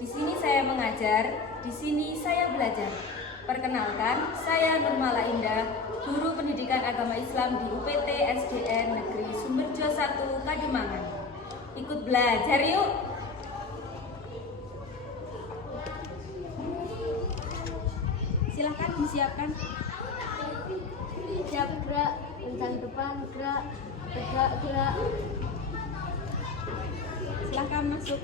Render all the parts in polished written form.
Di sini saya mengajar, di sini saya belajar. Perkenalkan, saya Nurmala Indah, Guru Pendidikan Agama Islam di UPT SDN Negeri Sumberjo 1 Kadimangan. Ikut belajar yuk! Silahkan disiapkan. Siap, gerak, rencang depan, gerak, tegak, gerak. Silahkan masuk.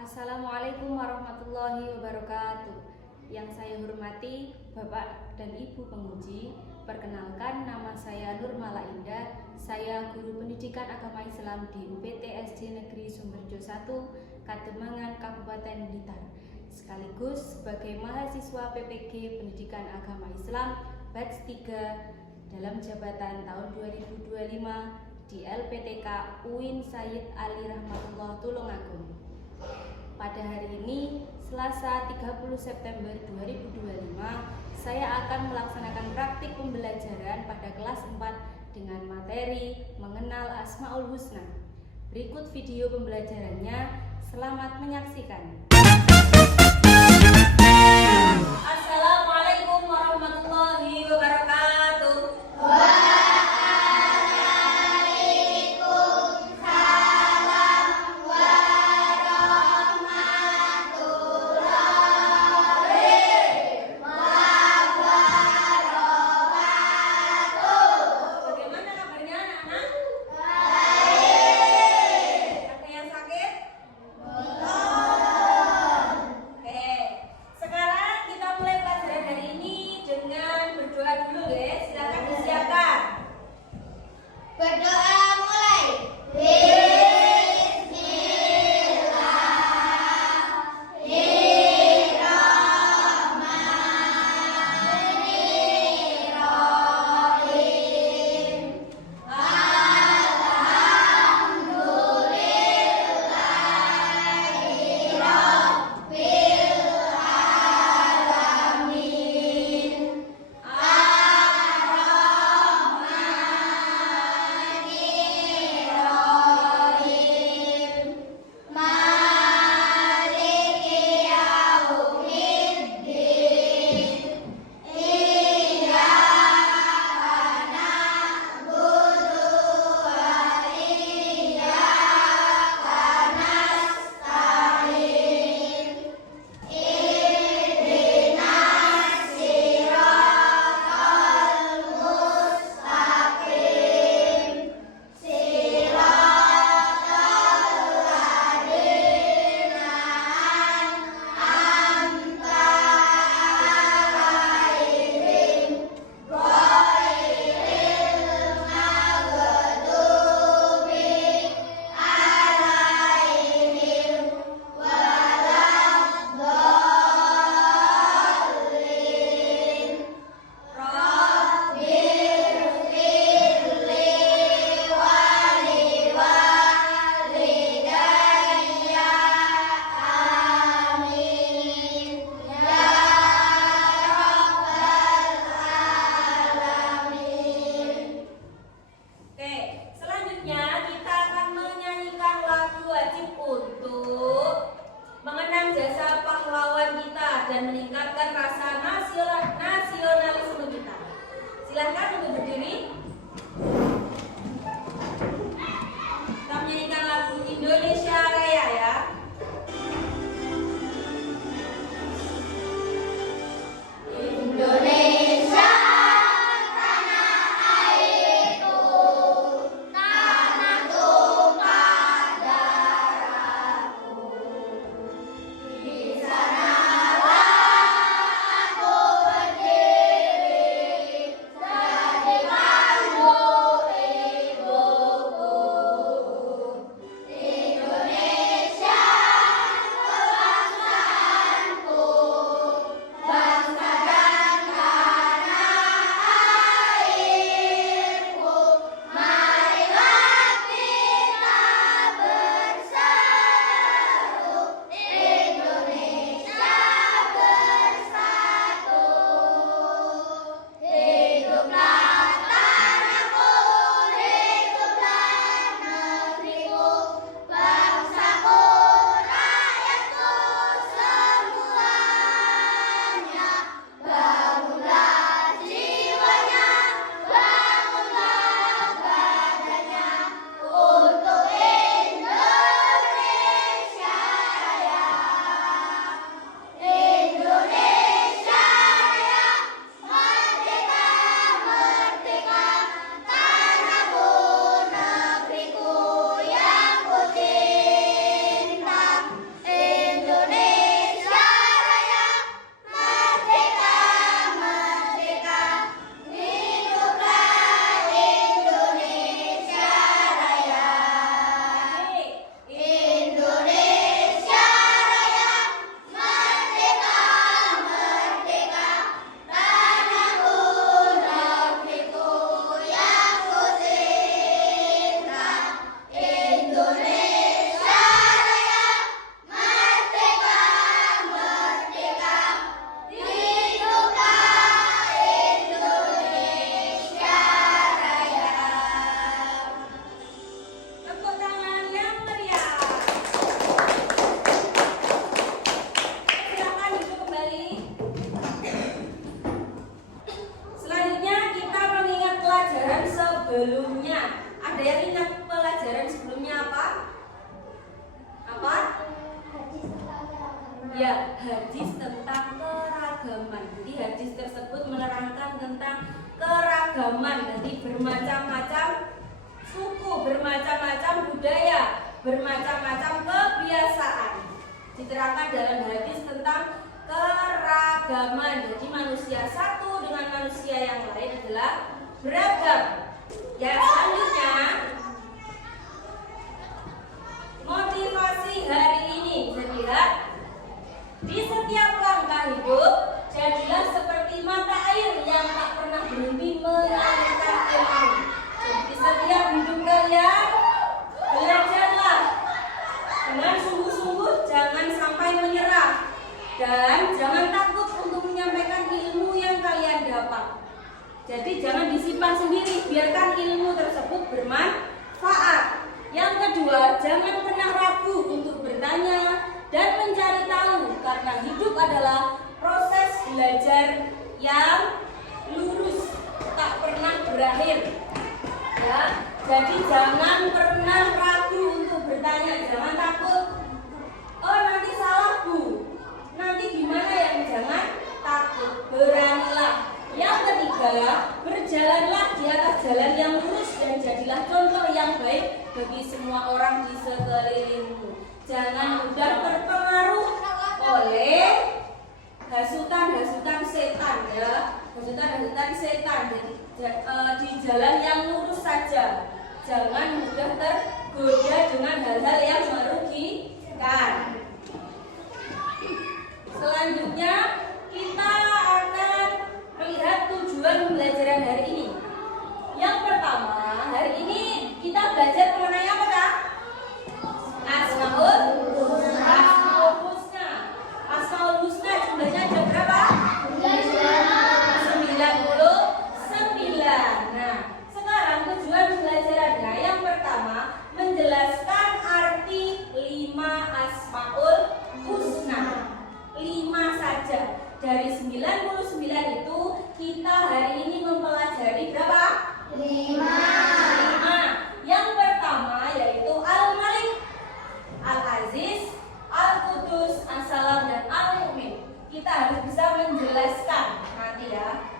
Assalamualaikum warahmatullahi wabarakatuh. Yang saya hormati Bapak dan Ibu penguji, perkenalkan nama saya Nurmala Indah. Saya Guru Pendidikan Agama Islam di UPT SD Negeri Sumberjo 1 Kadimangan Kabupaten Blitar. Sekaligus sebagai mahasiswa PPG Pendidikan Agama Islam batch 3 dalam jabatan tahun 2025 di LPTK UIN Sayyid Ali Rahmatullah Tulungagung. Pada hari ini, Selasa 30 September 2025, saya akan melaksanakan praktik pembelajaran pada kelas 4 dengan materi mengenal Asmaul Husna. Berikut video pembelajarannya, selamat menyaksikan. Assalamualaikum warahmatullahi wabarakatuh. Dan meningkatkan rasa nasionalisme kita. Silahkan untuk berdiri. Kita menyanyikan lagu Indonesia Raya ya. Indonesia, tanah airku, tanah tumpah darahku. Di sanalah aku berdiri, jadi bermacam-macam suku, bermacam-macam budaya, bermacam-macam kebiasaan. Diterangkan dalam hadis tentang keragaman. Jadi manusia satu dengan manusia yang lain adalah beragam. Yang selanjutnya, motivasi hari ini. Bisa dilihat di setiap langkah hidup, jadilah seperti mata air yang tak pernah berhenti mengalirkan ilmu. Jadi di setiap hidup kalian, belajarlah dengan sungguh-sungguh, jangan sampai menyerah dan jangan takut untuk menyampaikan ilmu yang kalian dapat. Jadi jangan disimpan sendiri, biarkan ilmu tersebut bermanfaat. Yang kedua, jangan pernah ragu untuk bertanya dan mencari tahu, karena hidup adalah proses belajar yang lurus, tak pernah berakhir. Ya, jadi jangan pernah ragu untuk bertanya, jangan takut. Oh, nanti salah Bu, nanti gimana ya? Jangan takut, beranilah. Yang ketiga, berjalanlah di atas jalan yang lurus dan jadilah contoh yang baik bagi semua orang di sekelilingmu. Jangan mudah terpengaruh oleh hasutan-hasutan setan, ya, hasutan-hasutan setan. Jadi di jalan yang lurus saja. Jangan mudah tergoda dengan hal-hal yang merugikan. Selanjutnya kita akan melihat tujuan pembelajaran hari ini. Yang pertama, hari ini kita belajar mengenai apa, Kak? Asmaul Husna. Asmaul Husna jumlahnya ada berapa? 99. Nah, sekarang tujuan pembelajarannya yang pertama, menjelaskan arti 5 Asmaul Husna. 5 saja. Dari 99 itu kita hari ini mempelajari berapa? 5. Yang pertama yaitu Al-Malik, Al-Aziz, Al-Qudus, As-Salam, dan Al-Mu'min. Kita harus bisa menjelaskan nanti ya.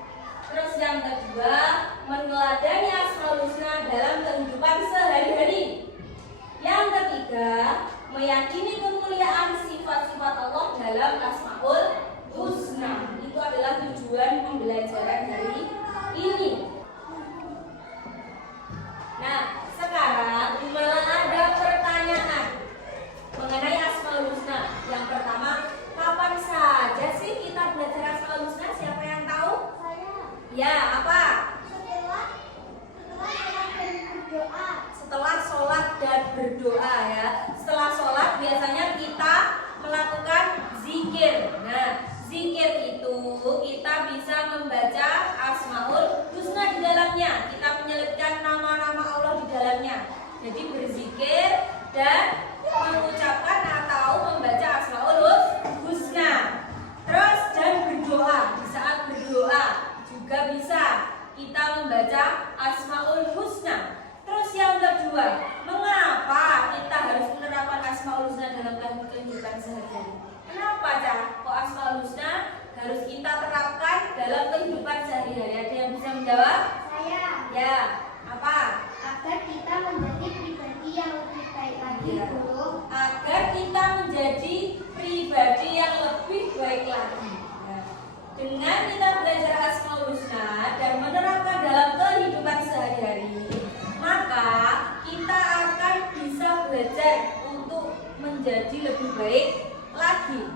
Terus yang kedua, meneladani Asmaul Husna dalam kehidupan sehari-hari. Yang ketiga, meyakini kemuliaan sifat-sifat Allah dalam Asmaul Husna. Itu adalah tujuan pembelajaran hari ini. Nah, sekarang malah ada pertanyaan mengenai Asmaul Husna. Yang pertama, kapan saja sih kita belajar Asmaul Husna? Siapa yang tahu? Saya. Ya, apa? Setelah sholat dan berdoa. Setelah sholat dan berdoa, ya. Setelah sholat biasanya kita melakukan zikir. Nah, zikir itu kita bisa membaca Asmaul Husna di dalamnya. Kita menyelipkan nama-nama Allah di dalamnya. Jadi berzikir dan mengucapkan atau membaca Asmaul Husna. Terus dan berdoa. Di saat berdoa juga bisa kita membaca Asmaul Husna. Terus yang kedua, mengapa kita harus menerapkan Asmaul Husna dalam kehidupan sehari-hari? Kenapa, Cak? Kok Asmaul Husna harus kita terapkan dalam kehidupan sehari-hari? Ada yang bisa menjawab? Saya. Ya, apa? Agar kita menjadi pribadi yang lebih baik lagi, Ya. Bu. Agar kita menjadi pribadi yang lebih baik lagi. Nah, dengan kita belajar Asmaul Husna dan menerapkan dalam kehidupan sehari-hari, maka kita akan bisa belajar untuk menjadi lebih baik lagi.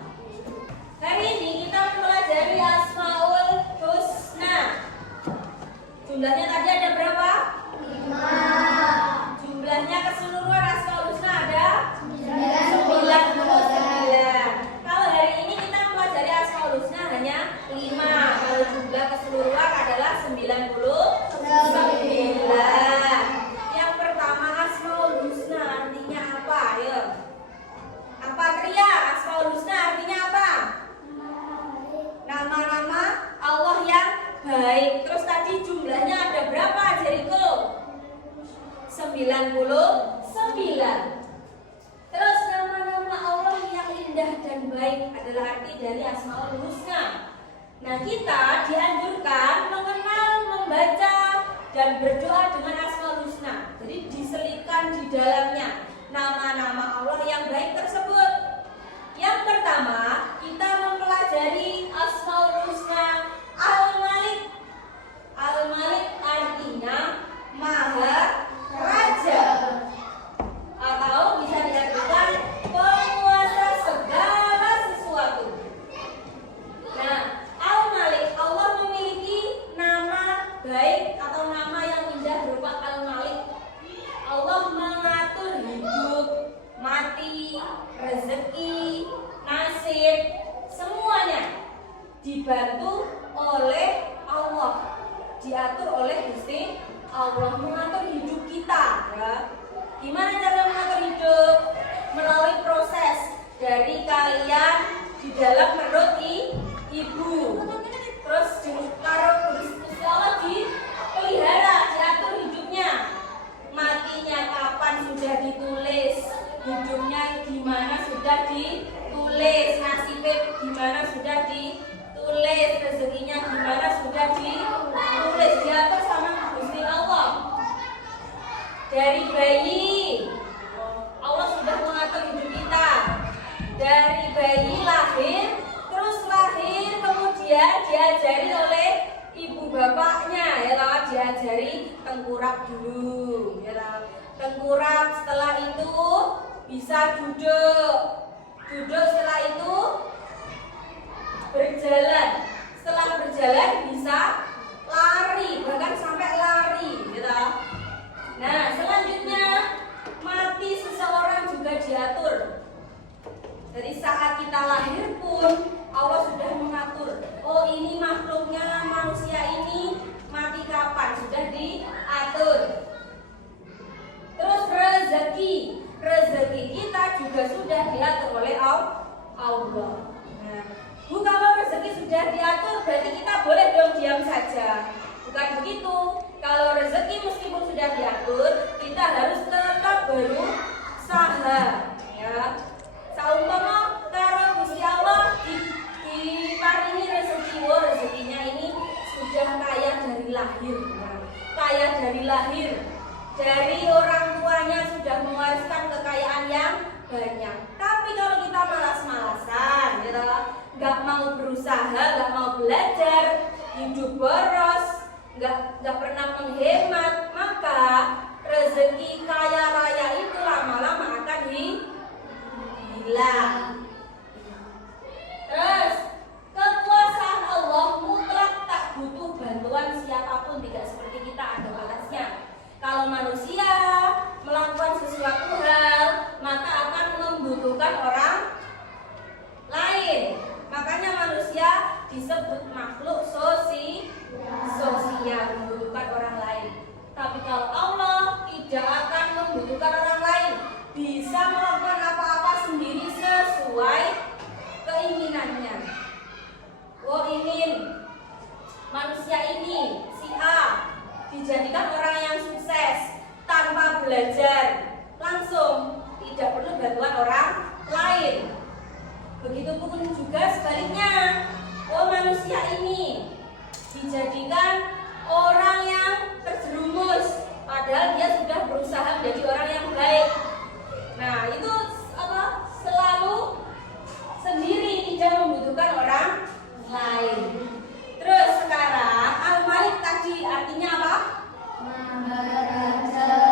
Hari ini kita mempelajari Asmaul Husna. Jumlahnya tadi ada berapa? 5. Jumlahnya keseluruhan Asmaul Husna ada 99. Kalau hari ini kita mempelajari Asmaul Husna hanya 5. Kalau jumlah keseluruhan adalah 99. Yang pertama, Asmaul Husna artinya apa? Ayo. Apa, Tria? Asmaul Husna artinya apa? Nama-nama Allah yang baik. Terus tadi jumlahnya ada berapa, Jericho? 99. Terus nama-nama Allah yang indah dan baik adalah arti dari Asmaul Husna. Nah, kita dianjurkan mengenal, membaca dan berdoa dengan Asmaul Husna. Jadi diselipkan di dalamnya nama-nama Allah yang baik tersebut. Yang pertama, kita mempelajari Asmaul Husna Al-Malik. Al-Malik artinya Maha Raja, atau bisa diartikan penguasa segala sesuatu. Nah, Al-Malik, Allah memiliki nama baik atau nama yang indah berupa Al-Malik. Allah mengatur hidup, mati, rezeki, nasib, semuanya dibantu oleh Allah, diatur oleh Gusti Allah, mengatur hidup kita, ya. Gimana cara mengatur hidup? Melalui proses dari kalian di dalam perut ibu. Terus karo Gusti Allah dipelihara, diatur hidupnya. Matinya kapan sudah ditulis, hidupnya gimana sudah ditulis, nasibnya gimana sudah ditulis, rezekinya gimana sudah ditulis, diatur sama Gusti Allah. Dari bayi Allah sudah mengatur hidup kita. Dari bayi lahir, terus lahir, kemudian diajari oleh ibu bapaknya, ya lah, diajari tengkurap dulu, ya lah. Tengkurap, setelah itu bisa duduk, setelah itu berjalan, setelah berjalan bisa lari, bahkan sampai lari, ya lah. Nah, selanjutnya mati seseorang juga diatur. Dari saat kita lahir pun Allah sudah mengatur. Oh, ini makhluknya, manusia ini mati kapan, sudah diatur. Terus rezeki kita juga sudah diatur oleh Allah. Nah, kalau rezeki sudah diatur berarti kita boleh dong diam saja. Bukan begitu. Kalau rezeki meskipun sudah diatur, kita harus tetap berusaha, ya. Saumpama karo Gusti Allah diparingi rezeki, rezekinya ini sudah kaya dari lahir. Kaya dari lahir. Dari orang tuanya sudah mewariskan kekayaan yang banyak. Tapi kalau kita malas-malasan, gitu, nggak mau berusaha, nggak mau belajar, hidup boros, nggak pernah menghemat, maka rezeki kaya raya itu lama-lama akan hilang. Terus kekuasaan Allah mutlak, tak butuh bantuan siapapun, tidak seperti kita ada batasnya. Kalau manusia melakukan sesuatu hal, maka akan membutuhkan orang lain. Makanya manusia disebut makhluk sosial, membutuhkan orang lain. Tapi kalau Allah tidak akan membutuhkan orang lain, bisa melakukan apa-apa sendiri sesuai keinginannya. Oh, ingin manusia ini si A dijadikan orang yang sukses tanpa belajar, langsung tidak perlu bantuan orang lain. Begitupun juga sebaliknya. Oh, manusia ini dijadikan orang yang terjerumus, padahal dia sudah berusaha menjadi orang yang baik. Nah, itu selalu sendiri, tidak membutuhkan orang lain. Terus sekarang Al-Malik tadi artinya apa?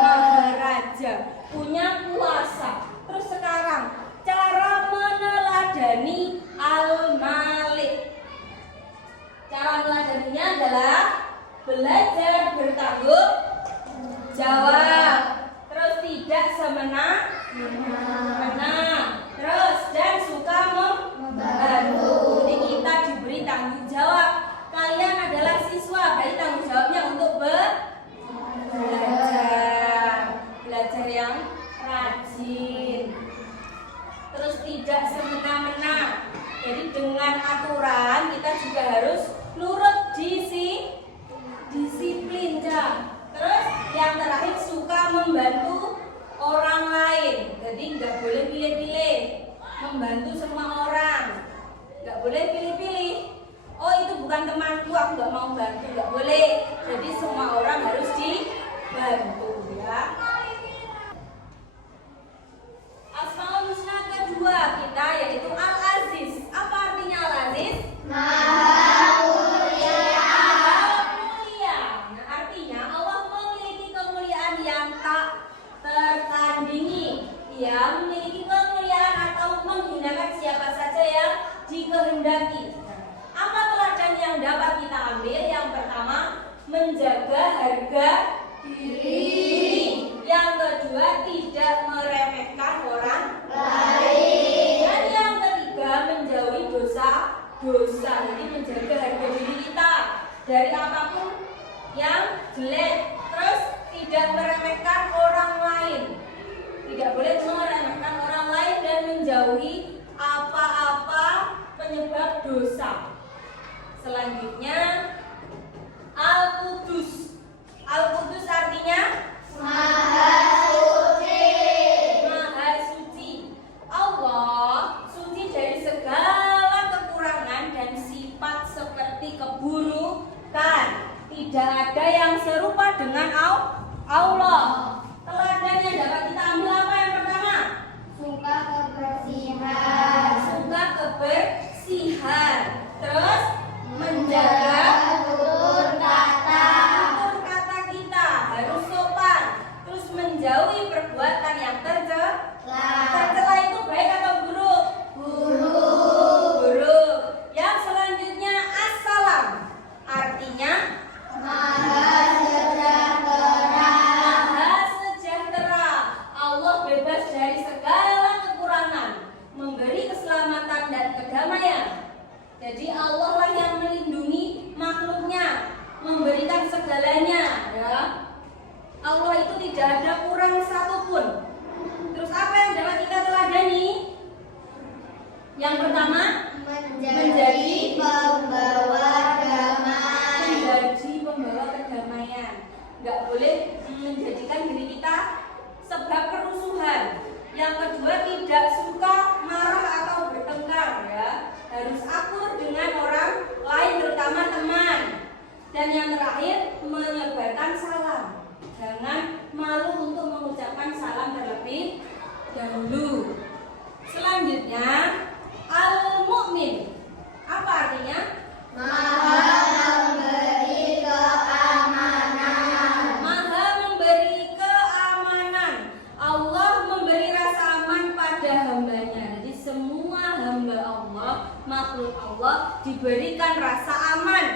Maharaja, punya kuasa. Terus sekarang cara meneladani Al-Malik. Cara meneladaninya adalah belajar bertanggung jawab. Terus tidak semena-mena. Terus dan suka membantu. Jadi kita diberi tanggung jawab. Kalian adalah siswa, berarti tanggung jawabnya untuk belajar yang rajin. Terus tidak semena-mena. Jadi dengan aturan kita juga harus nurut disiplin, ya. Terus yang terakhir suka membantu orang lain. nggak mau bantu, nggak boleh. Jadi semua orang harus dibantu ya. Asmaul Husna kedua kita yaitu Al-Aziz. Apa artinya Al-Aziz? Maha mulia. Nah, artinya Allah memiliki kemuliaan yang tak tertandingi. Ia memiliki kemuliaan atau menghinakan siapa saja yang dikehendaki. Apa teladan yang dapat kita ambil? Yang pertama, menjaga harga diri. Yang kedua, tidak meremehkan orang lain. Dan yang ketiga, menjauhi dosa. Jadi menjaga harga diri kita dari apapun yang jelek. Terus tidak meremehkan orang lain. Tidak boleh meremehkan orang lain dan menjauhi apa-apa penyebab dosa. Selanjutnya Al-Qudus. Al-Qudus artinya Maha suci. Allah suci dari segala kekurangan dan sifat seperti keburukan. Tidak ada yang serupa dengan Allah. Teladan yang dapat kita ambil apa yang pertama? Suka kebersihan. Terus menjaga tutur kata. tutur kata kita harus sopan. Terus menjauhi perbuatan yang tercela. Tercela itu baik atau buruk? Buruk. Yang selanjutnya Assalam. Artinya Maha sejahtera. Allah bebas dari segala kekurangan, memberi keselamatan dan kedamaian. Jadi Allah lah yang melindungi makhluknya, memberikan segalanya ya. Allah itu tidak ada kurang satupun. Terus apa yang dapat kita teladani? Yang pertama, menjadi pembawa damai. menjadi pembawa kedamaian. Nggak boleh menjadikan diri kita sebab kerusuhan. Yang kedua, tidak suka marah atau bertengkar ya. Harus akur dengan orang lain, terutama teman. Dan yang terakhir, menyebarkan salam. Jangan malu untuk mengucapkan salam terlebih dahulu. Selanjutnya Al-Mu'min. Apa artinya? Maha memberi keamanan. Maha memberi keamanan. Allah memberi rasa aman pada hambanya. Jadi semua hamba Allah, makhluk Allah diberikan rasa aman.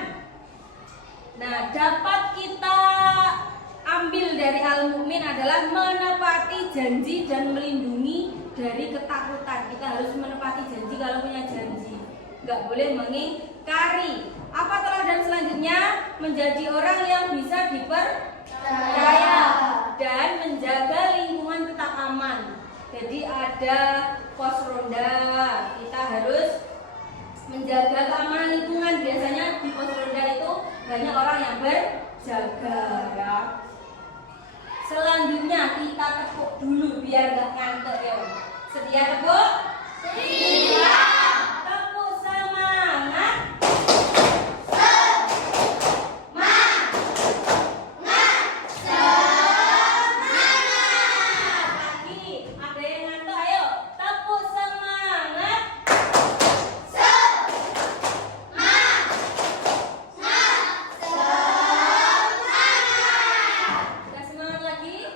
Nah, dapat kita ambil dari Al-Mu'min adalah menepati janji dan melindungi dari ketakutan. Kita harus menepati janji kalau punya janji. Nggak boleh mengingkari. Apa teladan selanjutnya? Menjadi orang yang bisa dipercaya dan menjaga lingkungan tetap aman. Jadi ada pos ronda, kita harus menjaga keamanan lingkungan. Biasanya di pos ronda itu banyak orang yang berjaga ya. Selanjutnya kita tepuk dulu biar nggak ngantuk ya. Sedia tepuk? Siap. Tepuk semangat. Lagi, ada yang ngantuk, ayo tepuk semangat. Udah semangat lagi?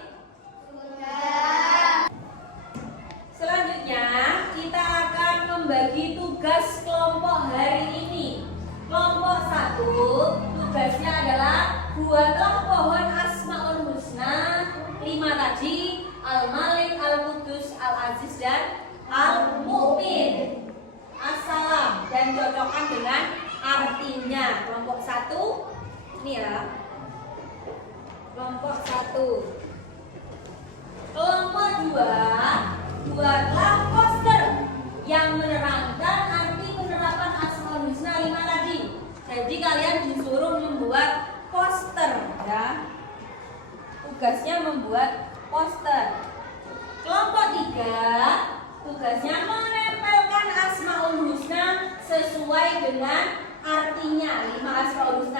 Selanjutnya kita akan membagi tugas kelompok hari ini. Kelompok 1 tugasnya adalah buatlah pohon Asmaul Husna 5 tadi, Al-Malik, Al-Qudus, Al-Aziz dan Al-Mu'min. Assalam dan cocokkan dengan artinya. Kelompok 1 ini ya. Kelompok 1. Kelompok 2, buatlah poster yang menerangkan arti penerapan Asmaul Husna 5 tadi. Jadi kalian disuruh membuat poster ya. Tugasnya membuat poster. Kelompok 3, tugasnya menempelkan Asmaul Husna sesuai dengan artinya. 5 Asmaul Husna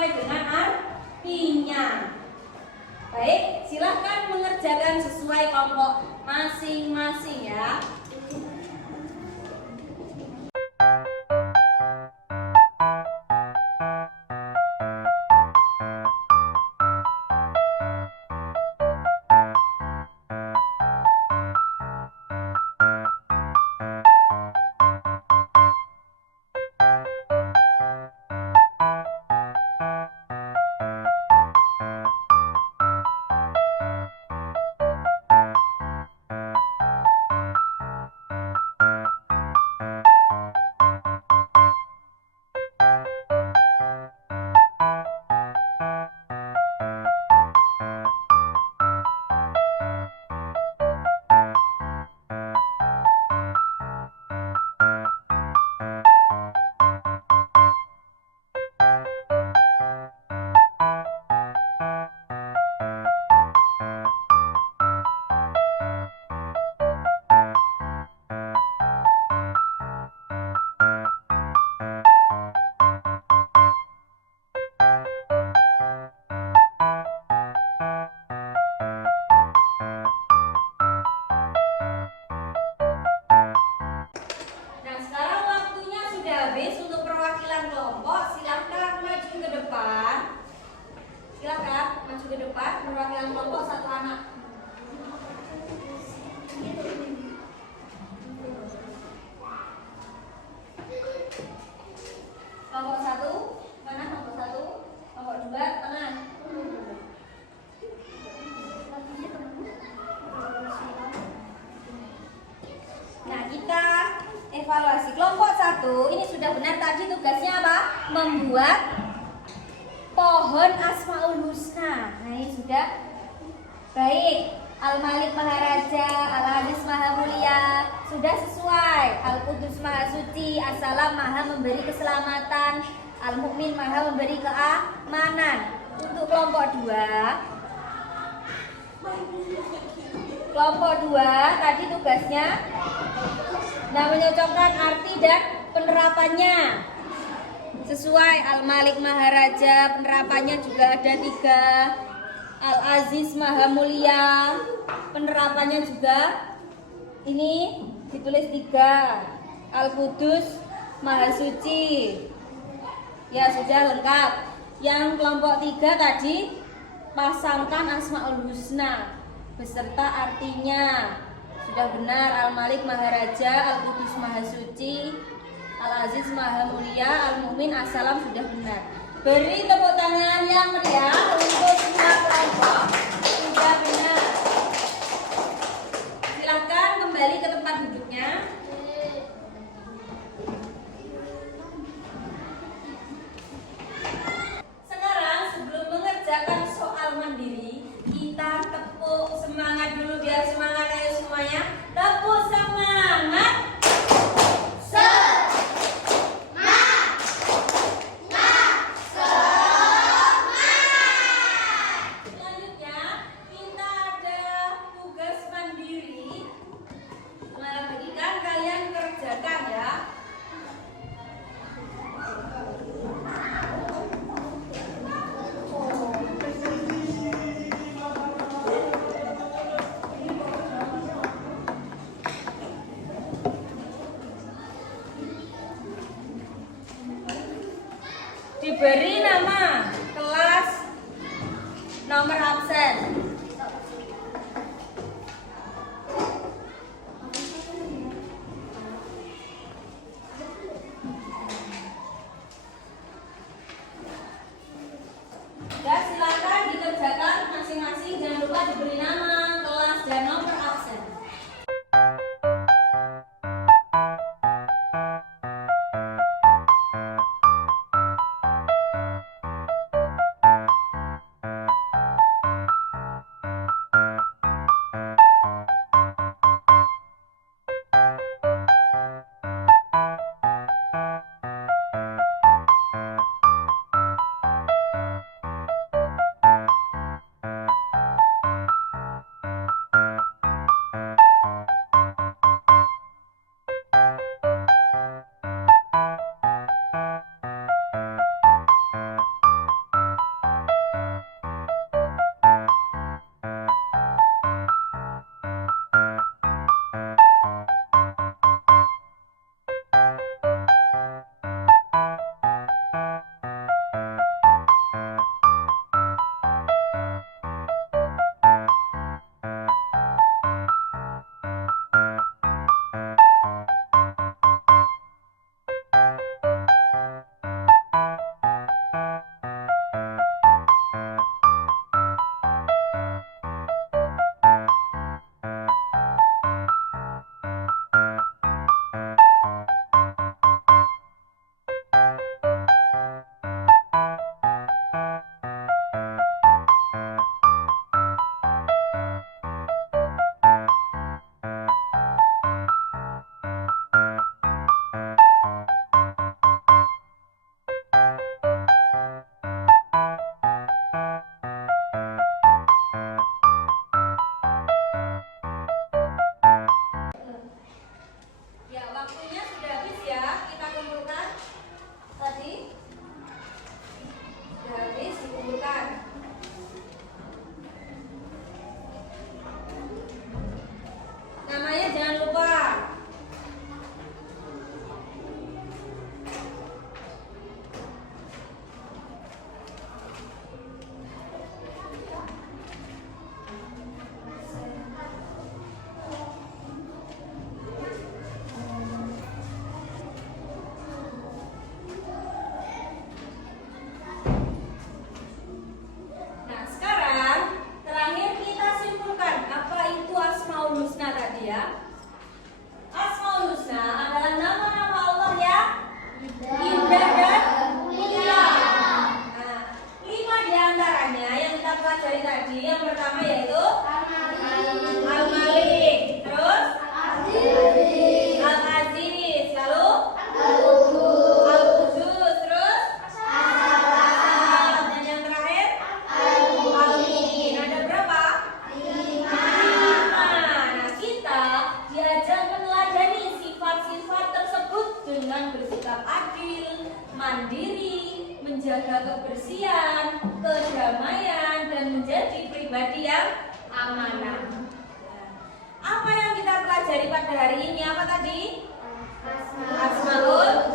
sesuai dengan artinya. Baik, silahkan mengerjakan sesuai kelompok masing-masing ya. Nah, sekarang waktunya sudah habis untuk perwakilan kelompok. Silahkan maju ke depan. Silahkan maju ke depan. Perwakilan kelompok satu anak. Kelompok satu, mana kelompok satu? Kelompok dua, tengah. Nah, kita evaluasi kelompok satu. Ini sudah benar tadi tugasnya apa? Membuat pohon Asmaul Husna. Nah, ini sudah baik. Al-Malik Maha Raja, Al-Aziz Maha Mulia, sudah sesuai. Al-Qudus Maha Suci, As-Salam Maha memberi keselamatan, Al-Mu'min Maha memberi keamanan. Untuk kelompok dua, tadi tugasnya menyocokkan arti dan penerapannya sesuai. Al-Malik Maha Raja, penerapannya juga ada 3. Al-Aziz Maha Mulia, penerapannya juga ini ditulis 3. Al-Qudus Maha Suci, ya sudah lengkap. Yang kelompok 3 tadi pasangkan Asmaul Husna beserta artinya. Sudah benar. Al-Malik Maha Raja, Al-Qudus Maha Suci, Al-Aziz Maha Mulia, Al-Mu'min, As-Salam sudah benar. Beri tepuk tangan yang meriah untuk semua kelompok. Sudah benar. Silakan kembali ke tempat duduknya. Sekarang sebelum mengerjakan soal mandiri, kita tepuk semangat dulu biar semangat. Ayo semuanya, tepuk semangat. Selanjutnya kita ada tugas mandiri. Bagikan kalian kerjakan ya. Diberi nama kelas, nomor absen. Ya, silakan dikerjakan masing-masing. Jangan lupa diberi nama, kelas, dan nomor absen. menjaga kebersihan, kedamaian, dan menjadi pribadi yang amanah. Apa yang kita pelajari pada hari ini? Apa tadi? Asmaul